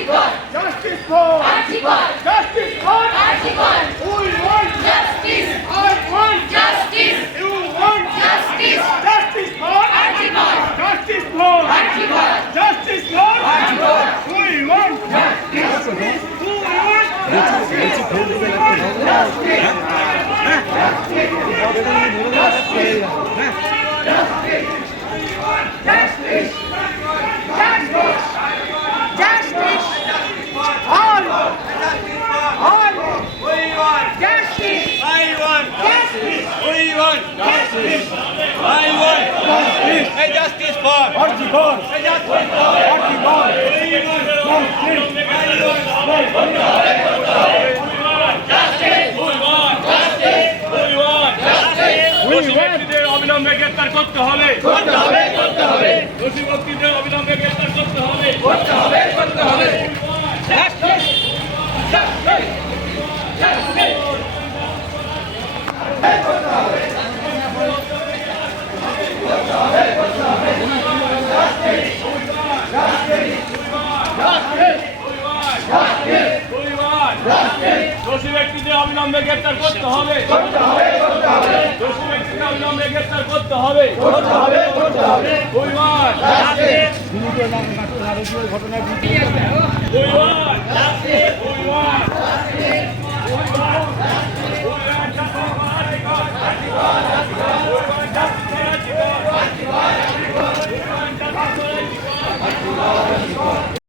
Justice for Justice for We want Justice. I want Justice. You want Justice. Justice for Justice for Justice for We want Justice. We Justice for দোষী ব্যক্তিদের অবিলম্বে গ্রেফতার করতে হবে দোষী ব্যক্তিদের অবিলম্বে গ্রেফতার করতে হবে দোষী ব্যক্তিদের অবিলম্বে গ্রেফতার করতে হবে দোষী ব্যক্তিদের অবিলম্বে গ্রেফতার করতে হবে ঘটনা